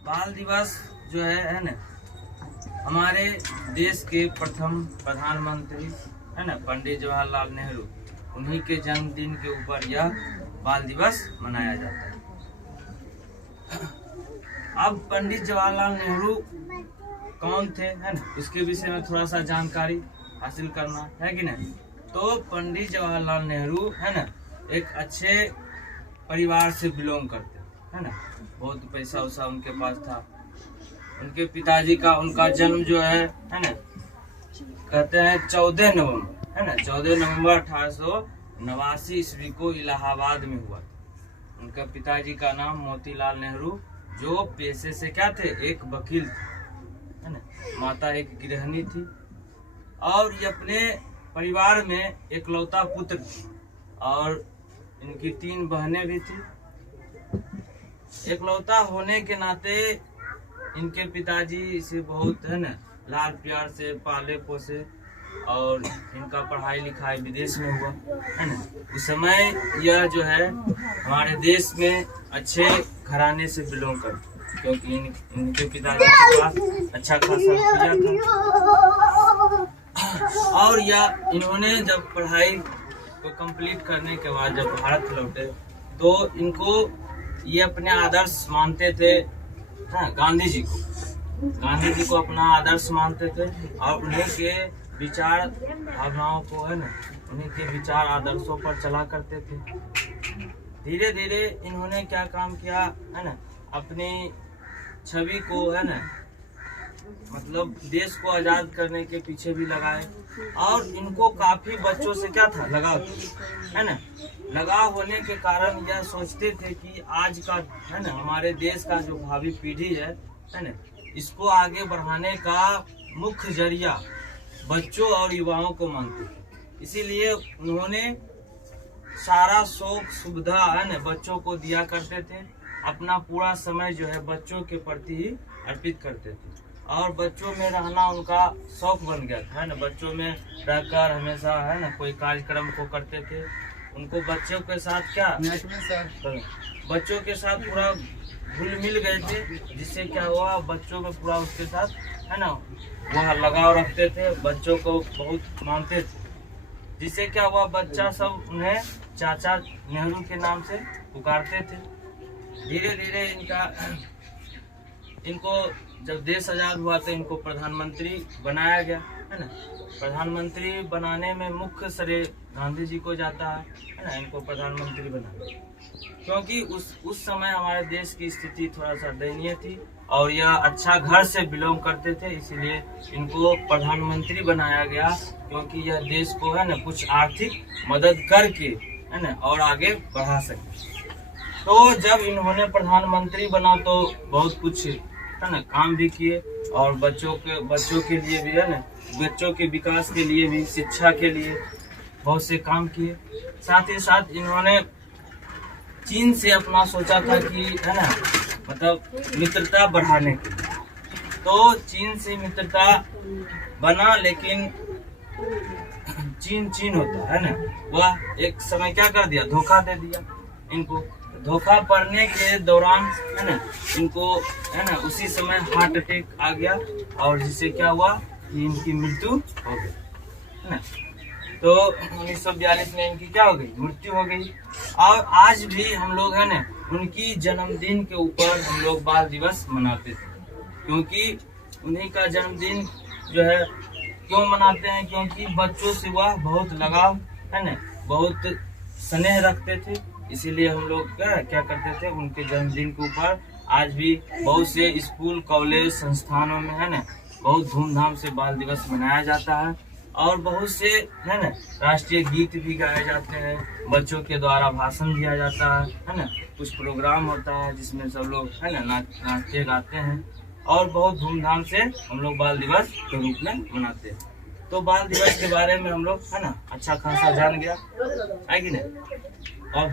बाल दिवस जो है ना, हमारे देश के प्रथम प्रधानमंत्री है ना पंडित जवाहरलाल नेहरू, उन्हीं के जन्मदिन के ऊपर यह बाल दिवस मनाया जाता है। अब पंडित जवाहरलाल नेहरू कौन थे है ना, इसके विषय में थोड़ा सा जानकारी हासिल करना है कि नहीं। तो पंडित जवाहरलाल नेहरू है ना एक अच्छे परिवार से बिलोंग करते है ना, बहुत पैसा वैसा उनके पास था। उनके पिताजी का उनका जन्म जो है ना, कहते हैं 14 नवंबर है ना, 14 नवंबर 1889 ईस्वी को इलाहाबाद में हुआ था। उनका पिताजी का नाम मोतीलाल नेहरू, जो पेशे से क्या थे, एक वकील थे है ना। माता एक गृहिणी थी और ये अपने परिवार में एकलौता पुत्र थी और इनकी 3 बहनें भी थी। एकलौता होने के नाते इनके पिताजी से बहुत है ना लाड प्यार से पाले पोसे और इनका पढ़ाई लिखाई विदेश में हुआ है ना। उस समय यह जो है हमारे देश में अच्छे घराने से बिलोंग करते, क्योंकि इनके पिताजी के पास अच्छा खासा रुपया था। और यह इन्होंने जब पढ़ाई को कंप्लीट करने के बाद जब भारत लौटे तो इनको ये अपने आदर्श मानते थे, गांधी जी को अपना आदर्श मानते थे और उन्हीं के विचार भावनाओं को है ना, उन्हीं के विचार आदर्शों पर चला करते थे। धीरे धीरे इन्होंने क्या काम किया है ना, अपनी छवि को है ना, मतलब देश को आजाद करने के पीछे भी लगाए और इनको काफी बच्चों से क्या था, लगाव है ना। लगाव होने के कारण यह सोचते थे कि आज का है ना हमारे देश का जो भावी पीढ़ी है ना, इसको आगे बढ़ाने का मुख्य जरिया बच्चों और युवाओं को मानते थे। इसीलिए उन्होंने सारा शौक सुविधा है ना बच्चों को दिया करते थे। अपना पूरा समय जो है बच्चों के प्रति ही अर्पित करते थे और बच्चों में रहना उनका शौक बन गया था है ना। बच्चों में रहकर हमेशा है ना कोई कार्यक्रम को करते थे। उनको बच्चों के साथ क्या, बच्चों के साथ पूरा घुल मिल गए थे, जिससे क्या हुआ बच्चों में पूरा उसके साथ है ना वह लगाव रखते थे, बच्चों को बहुत मानते थे। जिससे क्या हुआ बच्चा सब उन्हें चाचा नेहरू के नाम से पुकारते थे। धीरे धीरे इनको जब देश आजाद हुआ तो इनको प्रधानमंत्री बनाया गया है ना। प्रधानमंत्री बनाने में मुख्य श्रेय गांधी जी को जाता है ना, इनको प्रधानमंत्री बनाया, क्योंकि उस समय हमारे देश की स्थिति थोड़ा सा दयनीय थी और यह अच्छा घर से बिलोंग करते थे, इसीलिए इनको प्रधानमंत्री बनाया गया, क्योंकि यह देश को है ना कुछ आर्थिक मदद करके है ना और आगे बढ़ा सके। तो जब इन्होंने प्रधानमंत्री बना तो बहुत कुछ है ना काम भी किए और बच्चों के लिए भी है ना, बच्चों के विकास के लिए भी, शिक्षा के लिए बहुत से काम किए। साथ ही साथ इन्होंने चीन से अपना सोचा था कि है ना मतलब मित्रता बढ़ाने की, तो चीन से मित्रता बना, लेकिन चीन होता है ना, वह एक समय क्या कर दिया, धोखा दे दिया इनको। धोखा पड़ने के दौरान है ना इनको है ना उसी समय हार्ट अटैक आ गया और जिससे क्या हुआ कि इनकी मृत्यु हो गई है ना। तो 1942 में इनकी क्या हो गई, मृत्यु हो गई। और आज भी हम लोग है ना उनकी जन्मदिन के ऊपर हम लोग बाल दिवस मनाते थे, क्योंकि उन्हीं का जन्मदिन जो है क्यों मनाते हैं, क्योंकि बच्चों से वह बहुत लगाव है ना, बहुत स्नेह रखते थे। इसीलिए हम लोग क्या करते थे, उनके जन्मदिन के ऊपर आज भी बहुत से स्कूल कॉलेज संस्थानों में है ना बहुत धूमधाम से बाल दिवस मनाया जाता है और बहुत से है ना राष्ट्रीय गीत भी गाए जाते हैं, बच्चों के द्वारा भाषण दिया जाता है ना, कुछ प्रोग्राम होता है जिसमें सब लोग है ना नाचते गाते हैं और बहुत धूमधाम से हम लोग बाल दिवस के रूप में मनाते हैं। तो बाल दिवस के बारे में हम लोग है ना अच्छा खासा जान गया है कि नहीं। और